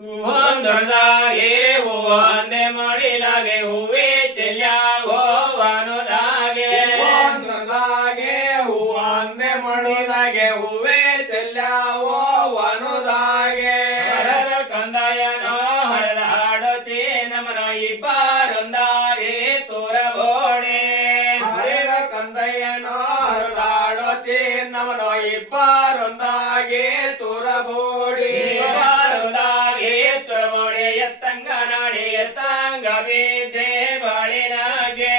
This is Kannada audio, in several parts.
ಹೂವೊಂದೊಳದಾಗೆ ಹೂವಂದೆ ಮಡಿಲಾಗೆ ಹೂವೇ ಚೆಲ್ಯಾವೋವನುದಾಗೆ ಹೂವೊಂದೊಳದಾಗೆ ಹೂವಂದೆ ಮಡಿಲಾಗೆ ಹೂವೇ ಚೆಲ್ಯಾವೋವನುದಾಗೆ ಹರರ ಕಂದಾಯನೋ ಹರದಾಡೋ ಚೇನಮನ ಇಬ್ಬರೊಂದಾಗೆ ತೋರಬೋಡೆ ಹರಿರ ಕಂದಯ್ಯನೋ ಹರಿದಾಡೋ ಚಿನ್ನಮನೋ ಇಬ್ಬರೊಂದಾಗೆ ತುರಬೋಡಿ ಇಬ್ಬರೊಂದಾಗೆ ತೋರಬೋಡೆ ಎತ್ತಂಗ ನಾಡಿ ಎತ್ತಂಗ ಬಿದ್ದೆ ಬಾಳಿನಾಗೆ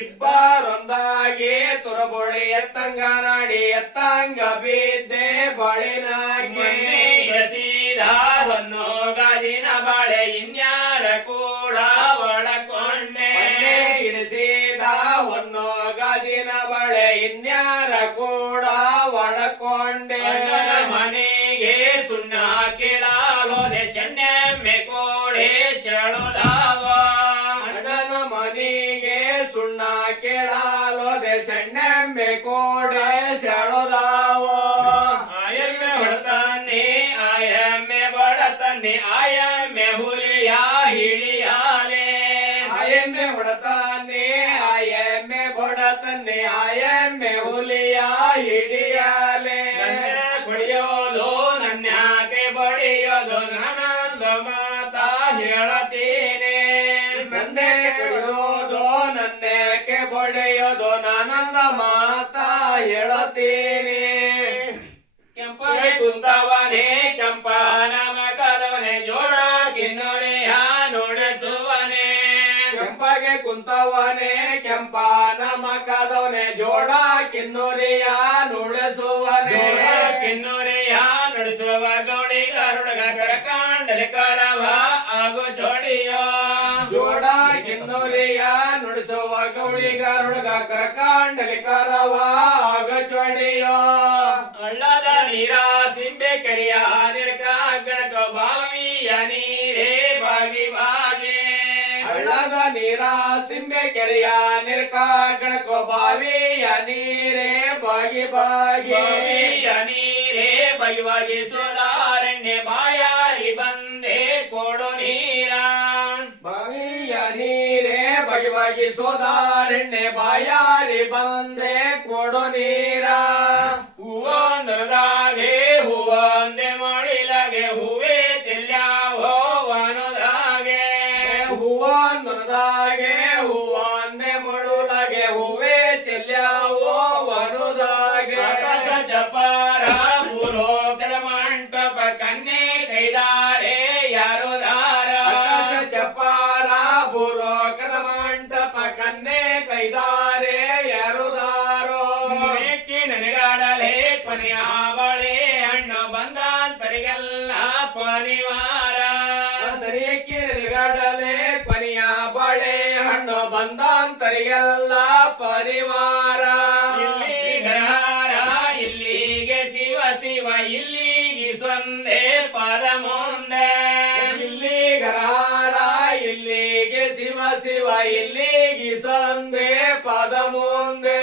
ಇಬ್ಬರೊಂದಾಗೆ ತುರಬೋಡಿ ಎತ್ತಂಗ ನಾಡಿ ಎತ್ತಂಗ ಬಿದ್ದೆ ಬಳಿನಾಗೆ ಇಡಸಿದ ಹೊನ್ನು ಗಾಜಿನ ಬಾಳೆ ಇನ್ಯಾರ ಕೂಡ ಒಡಕೊಂಡೆ ಇಡಿಸಿದ ಹೊನ್ನು ಗಾಜಿನ ಬಳೆ ಇನ್ಯಾರ ಕೂಡ ಒಡಕೊಂಡೆ ಅಣ್ಣನ ಮನೆಗೆ ಸುಣ್ಣ ಕೀಳಾಲೋದೆ ಸಣ್ಣೆಮ್ಮೆ ಕೋಡೆ ಸೆಳುದಾವ ಅಣ್ಣನ ಮನೆಗೆ ಸುಣ್ಣ ಕೇಳಾಲೋದೆ ಸಣ್ಣೆಮ್ಮೆ ಕೋಡೆ ಸೆಳುದಾವ ಆಯಮ್ಮೆ ಹೊಡತಾನೆ ಆಯಮ್ಮೆ ಬಡತಾನೆ ಆಯಮ್ಮೆ ಹುಲಿಯ ಹಿಡಿಯಾಲೆ ಆಯಮ್ಮೆ ಹೊಡತಾನೆ ಆಯಮ್ಮೆ ಬಡತನ್ನೆ ಆಯಮ್ಮೆ ಹುಲಿಯ ಹಿಡಿಯಾಲೆ ಹೊಡೆಯೋದು ನನ್ಯಾಕೆ ಬಡಿಯೋದು ನಾನಂದ ಮಾತ ಹೇಳತೀನಿ ನನ್ನೇ ಕುಡಿಯೋದು ನನ್ನೇಕೆ ಬಡಿಯೋದು ನಾನಂದ ಮಾತ ಹೇಳತೀನಿ ಕೆಂಪಗೆ ಕುಂತವನೇ ಕೆಂಪನ ಮಕದವನೇ ಜೋಡ ಕಿನ್ನೊರೆಯ ನುಡಿಸುವನೇ ಕೆಂಪಗೆ ಕುಂತವನೇ ಕೆಂಪನ ಮಕದವನೇ ಜೋಡ ಕಿನ್ನೂರಿಯ ನುಡಿಸುವನೇ ಕಿನ್ನೊರೆಯ ನುಡಿಸುವ ಗೌಳಿಗರುಡಗ ಕರಕಾಂಡಲಿ ಕರವ ಆಗು ಜೋಡಿಯೋ ಜೋಡ ಕಿನ್ನೂರಿಯ ನುಡಿಸುವ ಗೌಳಿಗರುಡಗ ಕರಕಾಂಡಲಿ ಕರವ ಆಗ ಚೊಡಿಯೋ ಹಳ್ಳದ ನೀರ ಸಿಂಬೆ ಕೆರೆಯ ನಿರಕ ಗಣಕ ಬಾವಿಯ ನೀರೇ ಬಾಗಿ ಬಾಗಿ ಹಳ್ಳದ ನೀರ ಸಿಂಬೆ ಕೆರೆಯ ನಿರ್ಕ ಗಣಕೋ ಬಾವಿಯ ನೀರೇ ಬಾಗಿ ಬಾಗಿ ಬಾವಿಯ ನೀರೇ ಬಾಗಿ ಬಾಗಿ ಸೋದಾರಣ್ಯ ಬಾಯಾರಿ ಬಂದೆ ಕೊಡು ನೀರ ಬಾವಿಯ ನೀರೇ ಬಗೆ ಬಗೆ ಸೋದಾರೆಣ್ಣೆ ಬಾಯಾರಿ ಬಂದೆ ಕೊಡು ನೀರ ಹೂವೊಂದರದಾಗೆ ಹೂವಂದೆ ಮಡಿಲಾಗೆ ಹೂವೇ ಚೆಲ್ಯಾವೋವನುದಾಗೆ ಹೂವೊಂದರದಾಗೆ ಹೂವಂದೆ ಮಡುಲಗೆ ಹೂವೇ ಚೆಲ್ಯಾವೋ ವನುದಾಗೆ ಆಕಾಶ ಚಪಾರ ಭೂಲೋಕದ ಮಂಟಪ ಕನ್ಯೆ ಕೈದಾರೆ ಯಾರು ದಾರ ಆಕಾಶ ಚಪಾರ ಭೂಲೋಕದ ಮಂಟಪ ಕನ್ನೆ ಕೈದಾರೆ ಯಾರುದಾರೋ ನನಗಾಡಲೇ ಕೊನೆಯ ಬಳೆ ಹಣ್ಣು ಬಂದಾಂತರಿಗೆಲ್ಲ ಪನಿವಾರ ದರಿಯಕ್ಕೆ ನಿಗಡಲೆ ಕೊನೆಯ ಬಳೆ ಹಣ್ಣು ಬಂದಾಂತರಿಗೆಲ್ಲ ಪರಿವಾರ ಇಲ್ಲಿ ಗರಹಾರ ಇಲ್ಲಿಗೆ ಶಿವ ಶಿವ ಇಲ್ಲಿಗೆ ಸೊಂದೆ ಪದ ಮುಂದೆ ಇಲ್ಲಿ ಗರಾರ ಇಲ್ಲಿಗೆ ಶಿವ ಶಿವ ಇಲ್ಲಿಗೆ ಸಂದೆ ಪದ ಮುಂದೆ